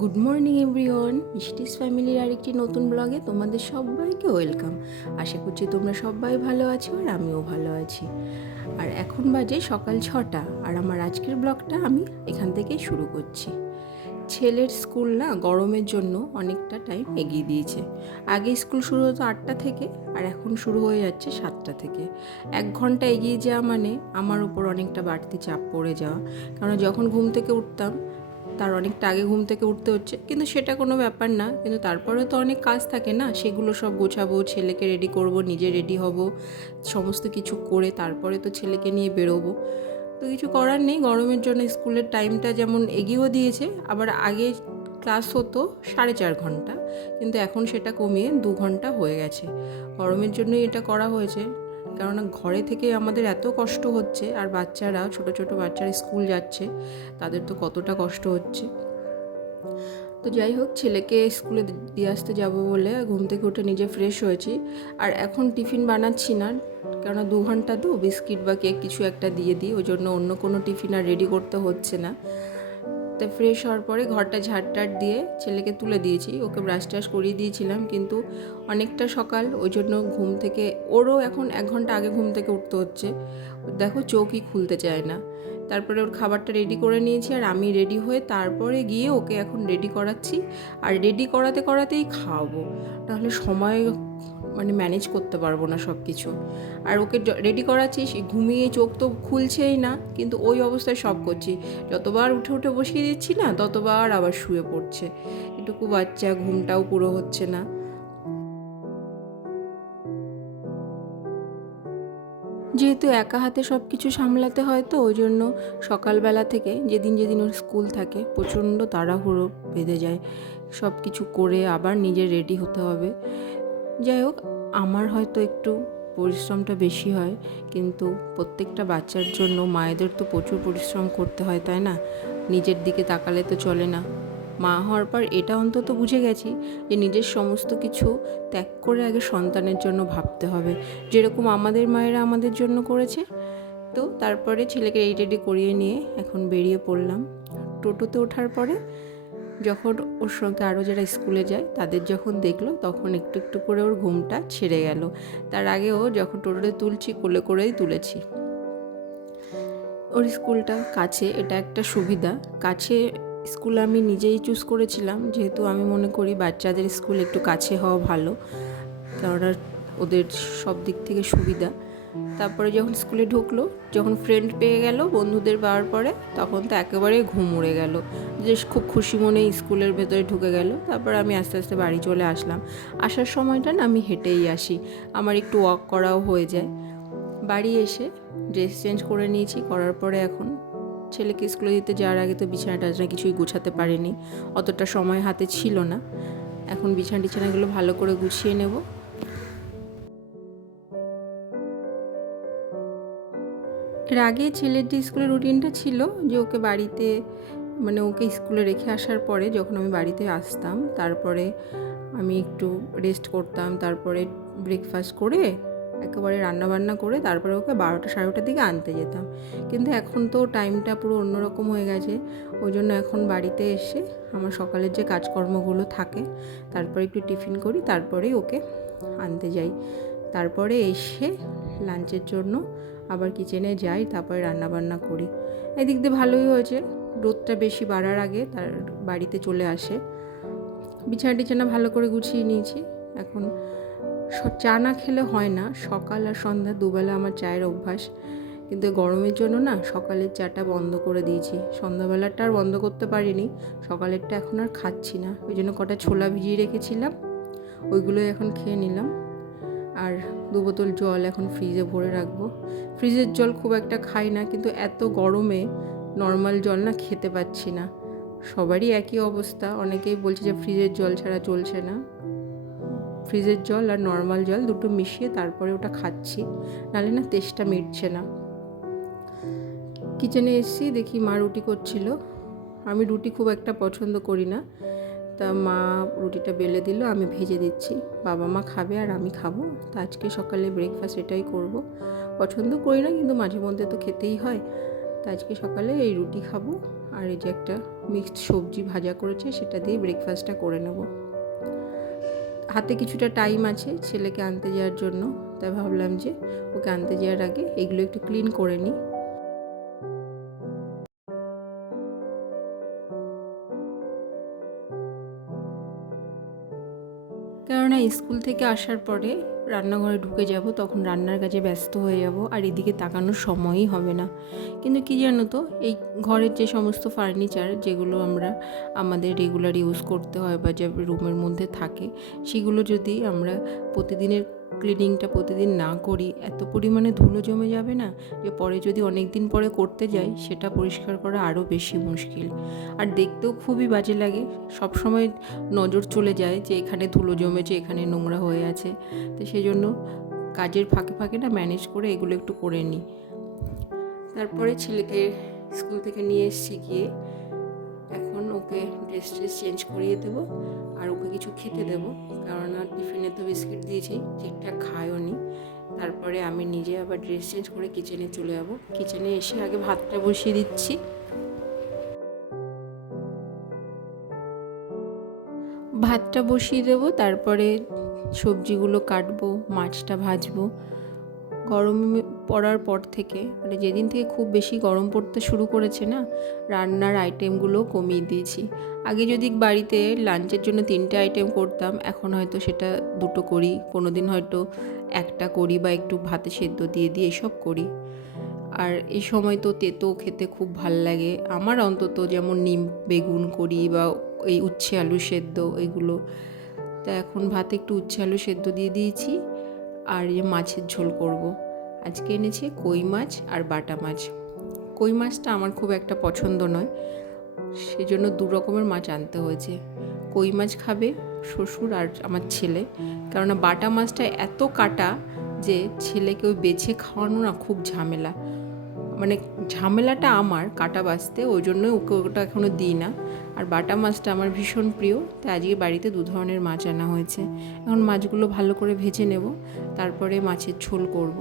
Good morning everyone, মিষ্টিস ফ্যামিলির আরেকটি নতুন ব্লগে তোমাদের সবাইকে ওয়েলকাম। আশা করছি তোমরা সবাই ভালো আছো আর আমিও ভালো আছি। আর এখন বাজে সকাল 6টা আর আমার আজকের ব্লগটা আমি এখান থেকেই শুরু করছি। ছেলের স্কুল না গরমের জন্য অনেকটা টাইম এগিয়ে দিয়েছে। আগে স্কুল শুরু হতো 8টা থেকে আর এখন শুরু হয়ে যাচ্ছে 7টা থেকে। 1 ঘন্টা এগিয়ে যাওয়া মানে আমার উপর অনেকটা বাড়তি চাপ পড়ে যাওয়া, কারণ যখন ঘুম থেকে উঠতাম তার অনেকটা আগে ঘুম থেকে উঠতে হচ্ছে, কিন্তু সেটা কোনো ব্যাপার না। কিন্তু তারপরে তো অনেক কাজ থাকে না, সেগুলো সব গোছাবো, ছেলেকে রেডি করব, নিজে রেডি হব, সমস্ত কিছু করে তারপরে তো ছেলেকে নিয়ে বেরোবো। তো কিছু করার নেই, গরমের জন্য স্কুলের টাইমটা যেমন এগিয়েও দিয়েছে, আবার আগে ক্লাস হতো 4.5 ঘন্টা, কিন্তু এখন সেটা কমিয়ে 2 ঘন্টা হয়ে গেছে। গরমের জন্যই এটা করা হয়েছে, কেননা ঘরে থেকে আমাদের এত কষ্ট হচ্ছে, আর বাচ্চারা ছোট ছোট বাচ্চারা স্কুল যাচ্ছে, তাদের তো কতটা কষ্ট হচ্ছে। তো যাই হোক, ছেলেকে স্কুলে দিয়ে আসতে যাবো বলে ঘুম থেকে উঠে নিজে ফ্রেশ হয়েছি। আর এখন টিফিন বানাচ্ছি না, কেননা 2 ঘন্টা তো বিস্কিট বা কেক কিছু একটা দিয়ে দিই, ওই জন্য অন্য কোনো টিফিন আর রেডি করতে হচ্ছে না। তো ফ্রেশ হওয়ার পরে ঘরটা ঝাড়টাট দিয়ে ছেলেকে তুলে দিয়েছি, ওকে ব্রাশ টাশ করিয়ে দিয়েছিলাম, কিন্তু অনেকটা সকাল, ওই জন্য ঘুম থেকে ওরও এখন 1 ঘন্টা আগে ঘুম থেকে উঠতে হচ্ছে। দেখো চোখই খুলতে চায় না। তারপরে ওর খাবারটা রেডি করে নিয়েছি, আর আমি রেডি হয়ে তারপরে গিয়ে ওকে এখন রেডি করাচ্ছি। আর রেডি করাতে করাতেই খাওয়াবো, তাহলে সময় ম্যানেজ করতে পারবো না সব কিছু। আর ওকে রেডি করাচ্ছি, ঘুমিয়ে চোখ তো খুলছেই না, কিন্তু ওই অবস্থায় সব করছি। যতবার উঠে উঠে বসিয়ে দিচ্ছি না, ততবার আবার শুয়ে পড়ছে। এটুকু বাচ্চা, ঘুমটাও পুরো হচ্ছে না। যেহেতু একা হাতে সব কিছু সামলাতে হয়, তো ওই জন্য সকালবেলা থেকে যেদিন যেদিন ওর স্কুল থাকে প্রচণ্ড তাড়াহুড়ো বেঁধে যায়, সব কিছু করে আবার নিজে রেডি হতে হবে। যাই হোক, আমার হয়তো একটু পরিশ্রমটা বেশি হয়, কিন্তু প্রত্যেকটা বাচ্চার জন্য মায়েদের তো প্রচুর পরিশ্রম করতে হয়, তাই না? নিজের দিকে তাকালে তো চলে না। মা হওয়ার পর এটা অন্তত বুঝে গেছি যে নিজের সমস্ত কিছু ত্যাগ করে আগে সন্তানের জন্য ভাবতে হবে, যেরকম আমাদের মায়েরা আমাদের জন্য করেছে। তো তারপরে ছেলেকে রেডি করিয়ে নিয়ে এখন বেরিয়ে পড়লাম। টোটোতে ওঠার পরে যখন ওর সঙ্গে আরও যারা স্কুলে যায় তাদের যখন দেখলো, তখন একটু একটু করে ওর ঘুমটা ছেড়ে গেল। তার আগেও যখন টোটোতে তুলছি, কোলে করেই তুলেছি। ওর স্কুলটা কাছে, এটা একটা সুবিধা। কাছে স্কুল আমি নিজেই চুজ করেছিলাম, যেহেতু আমি মনে করি বাচ্চাদের স্কুল একটু কাছে হওয়া ভালো, কেননা ওদের সব দিক থেকে সুবিধা। তারপরে যখন স্কুলে ঢুকলো, যখন ফ্রেন্ড পেয়ে গেল, বন্ধুদের পাওয়ার পরে, তখন তো একেবারে ঘুম উড়ে গেল, যে খুব খুশি মনে স্কুলের ভেতরে ঢুকে গেল। তারপর আমি আস্তে আস্তে বাড়ি চলে আসলাম। আসার সময়টা না আমি হেঁটেই আসি, আমার একটু ওয়াক করাও হয়ে যায়। বাড়ি এসে ড্রেস চেঞ্জ করে নিয়েছি, করার পরে এখন ছেলেকে স্কুলে দিতে যাওয়ার আগে তো বিছানা টাছনা কিছুই গুছাতে পারিনি, অতটা সময় হাতে ছিল না। এখন বিছানা টিছানাগুলো ভালো করে গুছিয়ে নেব। এর আগে ছেলের যে স্কুলের রুটিনটা ছিল, যে ওকে বাড়িতে ওকে স্কুলে রেখে আসার পরে যখন আমি বাড়িতে আসতাম, তারপরে আমি একটু রেস্ট করতাম, তারপরে ব্রেকফাস্ট করে একেবারে রান্নাবান্না করে তারপরে ওকে 12টা 12:30 দিকে আনতে যেতাম। কিন্তু এখন তো টাইমটা পুরো অন্যরকম হয়ে গেছে, ওই জন্য এখন বাড়িতে এসে আমার সকালের যে কাজকর্মগুলো থাকে, তারপরে একটু টিফিন করি, তারপরেই ওকে আনতে যাই। তারপরে এসে লাঞ্চের জন্য আবার কিচেনে যাই, তারপরে রান্নাবান্না করি। এদিক দিয়ে ভালোই হয়েছে, রোদটা বেশি বাড়ার আগে তার বাড়িতে চলে আসে। বিছানা টিছানা ভালো করে গুছিয়ে নিয়েছি। এখন চা না খেলে হয় না, সকাল আর সন্ধ্যা দুবেলা আমার চায়ের অভ্যাস, কিন্তু গরমের জন্য না সকালের চাটা বন্ধ করে দিয়েছি। সন্ধ্যাবেলাটা আর বন্ধ করতে পারিনি, সকালেরটা এখন আর খাচ্ছি না। ওই জন্য কটা ছোলা ভিজিয়ে রেখেছিলাম, ওইগুলোই এখন খেয়ে নিলাম। আর 2 বোতল জল এখন ফ্রিজে ভরে রাখবো। ফ্রিজের জল খুব একটা খাই না, কিন্তু এত গরমে নর্মাল জল না খেতে পাচ্ছি না। সবারই একই অবস্থা, অনেকেই বলছে যে ফ্রিজের জল ছাড়া চলছে না। ফ্রিজের জল আর নর্মাল জল দুটো মিশিয়ে তারপরে ওটা খাচ্ছি, নাহলে না তেষ্টা মিটছে না। কিচেনে এসেছি, দেখি মা রুটি করছিল। আমি রুটি খুব একটা পছন্দ করি না, তা মা রুটিটা বেলে দিল, আমি ভেজে দিচ্ছি। বাবা মা খাবে আর আমি খাবো, তা আজকে সকালে ব্রেকফাস্ট এটাই করব। পছন্দ করি না, কিন্তু মাঝে মধ্যে তো খেতেই হয়। তা আজকে সকালে এই রুটি খাবো, আর এই যে একটা মিক্সড সবজি ভাজা করেছে, সেটা দিয়ে ব্রেকফাস্টটা করে নেব। হাতে কিছুটা টাইম আছে ছেলেকে আনতে যাওয়ার জন্য, তাই ভাবলাম যে ওকে আনতে যাওয়ার আগে এগুলো একটু ক্লিন করে নিই। কেননা স্কুল থেকে আসার পরে রান্নাঘরে ঢুকে যাব, তখন রান্নার কাজে ব্যস্ত হয়ে যাব, আর এদিকে তাকানোর সময়ই হবে না। কিন্তু কি জানো তো, এই ঘরের যে সমস্ত ফার্নিচার যেগুলো আমরা আমাদের রেগুলার ইউজ করতে হয় বা যে রুমের মধ্যে থাকে, সেগুলো যদি আমরা প্রতিদিনের ক্লিনিংটা প্রতিদিন না করি, এত পরিমাণে ধুলো জমে যাবে না যে পরে যদি অনেক দিন পরে করতে যাই সেটা পরিষ্কার করা আরও বেশি মুশকিল, আর দেখতেও খুবই বাজে লাগে। সব সময় নজর চলে যায় যে এখানে ধুলো জমেছে, এখানে নোংরা হয়ে আছে। তো সেই জন্য কাজের ফাঁকে ফাঁকে না ম্যানেজ করে এগুলো একটু করে নিই। তারপরে ছেলেকে স্কুল থেকে নিয়ে এসেছি, গিয়ে এখন ওকে ড্রেস চেঞ্জ করিয়ে দেবো আর ওকে কিছু খেতে দেবো, কারণ টিফিনে তো বিস্কিট দিয়েছি, ঠিকঠাক খায়ও নি। তারপরে আমি নিজে আবার ড্রেস চেঞ্জ করে কিচেনে চলে যাবো। কিচেনে এসে আগে ভাতটা বসিয়ে দিচ্ছি। ভাতটা বসিয়ে দেবো, তারপরে সবজিগুলো কাটবো, মাছটা ভাজবো। গরম পড়ার পর থেকে, মানে যেদিন থেকে খুব বেশি গরম পড়তে শুরু করেছে না, রান্নার আইটেমগুলো কমিয়ে দিয়েছি। আগে যদি বাড়িতে লাঞ্চের জন্য 3টে আইটেম করতাম, এখন হয়তো সেটা 2টো করি, কোনো দিন হয়তো 1টা করি বা একটু ভাতে সেদ্ধ দিয়ে এসব করি। আর এই সময় তো তেতো খেতে খুব ভাল লাগে আমার, অন্তত যেমন নিম বেগুন করি বা এই উচ্ছে আলু সেদ্ধ এগুলো। তা এখন ভাতে একটু উচ্ছে আলু সেদ্ধ দিয়ে দিয়েছি, আর এই মাছের ঝোল করব। আজকে এনেছে কই মাছ আর বাটা মাছ। কই মাছটা আমার খুব একটা পছন্দ নয়, সেজন্য 2 রকমের মাছ আনতে হয়েছে। কই মাছ খাবে শ্বশুর আর আমার ছেলে, কেননা বাটা মাছটা এত কাটা যে ছেলেকে ওই বেছে খাওয়ানো না খুব ঝামেলা, মানে ঝামেলাটা আমার কাটা বাছতে, ওই জন্যই ওকে ওটা এখনও দিই না। আর বাটা মাছটা আমার ভীষণ প্রিয়, তাই আজকে বাড়িতে 2 ধরনের মাছ আনা হয়েছে। এখন মাছগুলো ভালো করে ভেজে নেব, তারপরে মাছের ঝোল করব।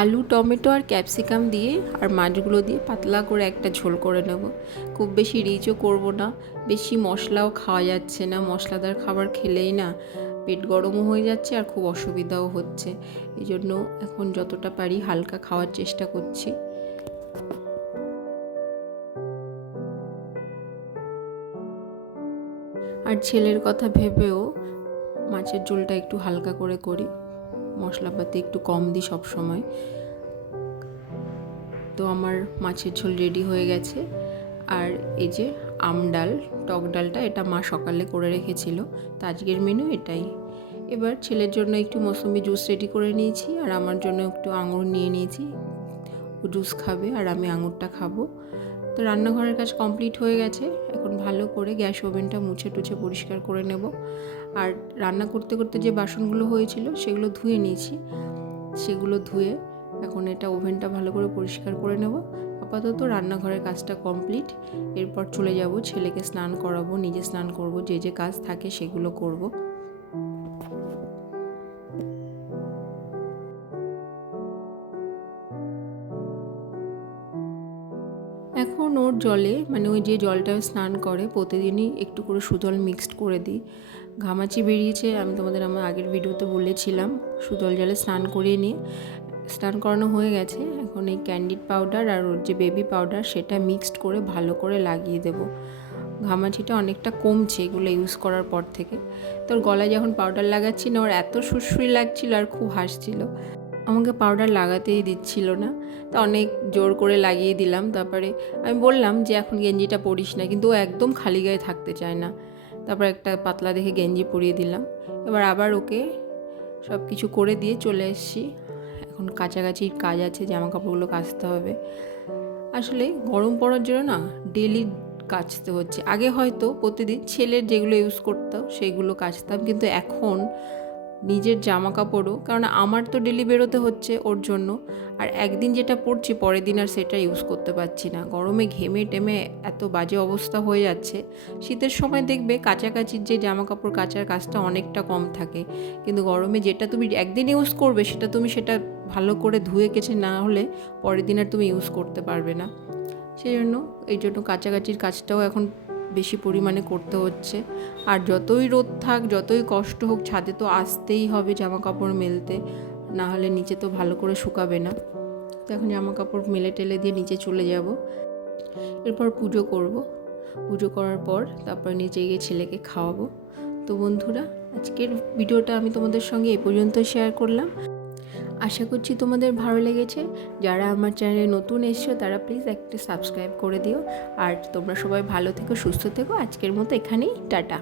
আলু টমেটো আর ক্যাপসিকাম দিয়ে আর মাছগুলো দিয়ে পাতলা করে একটা ঝোল করে নেব। খুব বেশি রিচও করব না, বেশি মশলাও খাওয়া যাচ্ছে না, মশলাদার খাবার খেলেই না পেট গরমও হয়ে যাচ্ছে আর খুব অসুবিধাও হচ্ছে। এই জন্য এখন যতটা পারি হালকা খাওয়ার চেষ্টা করছি। আর ছেলের কথা ভেবেও মাছের ঝোলটা একটু হালকা করে করি, মশলাপাতি একটু কম দিই সব সময়। তো আমার মাছের ঝোল রেডি হয়ে গেছে। আর এই যে ডাল, টক ডালটা এটা মা সকালে করে রেখেছিল, তো আজকের মেনু এটাই। এবার ছেলের জন্য একটু মৌসুমি জুস রেডি করে নিয়েছি, আর আমার জন্য একটু আঙুর নিয়ে নিয়েছি। ও জুস খাবে আর আমি আঙুরটা খাবো। তো রান্নাঘরের কাজ কমপ্লিট হয়ে গেছে, এখন ভালো করে গ্যাস ওভেনটা মুছে টুছে পরিষ্কার করে নেব। আর রান্না করতে করতে যে বাসনগুলো হয়েছিল সেগুলো ধুয়ে নিয়েছি, সেগুলো ধুয়ে এখন এটা ওভেনটা ভালো করে পরিষ্কার করে নেব। আপাতত রান্নাঘরের কাজটা কমপ্লিট, এরপর চলে যাব ছেলেকে স্নান করাবো, নিজে স্নান করব, যে যে কাজ থাকে সেগুলো করব। এখন ওর জলে, মানে ওই যে জলটা স্নান করে প্রতিদিনই একটু করে সুদল মিক্সড করে দিই। ঘামাচি বেরিয়েছে, আমি তোমাদের আমার আগের ভিডিওতে বলেছিলাম, সুদল জলে স্নান করিয়ে নিয়ে স্নান করানো হয়ে গেছে। এখন এই ক্যান্ডিড পাউডার আর ওর যে বেবি পাউডার সেটা মিক্সড করে ভালো করে লাগিয়ে দেবো। ঘামাচিটা অনেকটা কমছে এগুলো ইউজ করার পর থেকে। তোর গলায় যখন পাউডার লাগাচ্ছি না, ওর এত সুরসুরি লাগছিল আর খুব হাসছিল, আমাকে পাউডার লাগাতেই দিচ্ছিল না। তা অনেক জোর করে লাগিয়ে দিলাম। তারপরে আমি বললাম যে এখন গেঞ্জিটা পরিস না, কিন্তু ও একদম খালি গায়ে থাকতে চায় না। তারপর একটা পাতলা দেখে গেঞ্জি পরিয়ে দিলাম। এবার আবার ওকে সব কিছু করে দিয়ে চলে এসেছি। এখন কাছাকাছির কাজ আছে, জামা কাপড়গুলো কাচতে হবে। আসলে গরম পড়ার জন্য না ডেলি কাচতে হচ্ছে। আগে হয়তো প্রতিদিন ছেলের যেগুলো ইউজ করতাম সেগুলো কাচতাম, কিন্তু এখন নিজের জামা কাপড়ও, কারণ আমার তো ডেলি বেরোতে হচ্ছে ওর জন্য, আর একদিন যেটা পরছি পরের দিন আর সেটা ইউজ করতে পারছি না। গরমে ঘেমে টেমে এত বাজে অবস্থা হয়ে যাচ্ছে। শীতের সময় দেখবে কাচাকাচির যে জামা কাপড় কাচার কাজটা অনেকটা কম থাকে, কিন্তু গরমে যেটা তুমি একদিন ইউজ করবে সেটা ভালো করে ধুয়ে কেচে না হলে পরের দিন আর তুমি ইউজ করতে পারবে না। সেই জন্য কাচাকাচির কাজটাও এখন বেশি পরিমাণে করতে হচ্ছে। আর যতই রোদ থাক, যতই কষ্ট হোক, ছাদে তো আসতেই হবে জামা কাপড় মেলতে, না হলে নিচে তো ভালো করে শুকাবে না। তো এখন জামা কাপড় মেলে টেলে দিয়ে নিচে চলে যাব। এরপর পুজো করব। পুজো করার পর তারপর নিচে গিয়ে ছেলেকে খাওয়াবো। তো বন্ধুরা, আজকের ভিডিওটা আমি তোমাদের সঙ্গে এই পর্যন্ত শেয়ার করলাম। আশা করছি তোমাদের ভালো লেগেছে। যারা আমার চ্যানেলে নতুন এসছো তারা প্লিজ একটা সাবস্ক্রাইব করে দিও। আর তোমরা সবাই ভালো থেকো, সুস্থ থেকো। আজকের মতো এখানেই টাটা।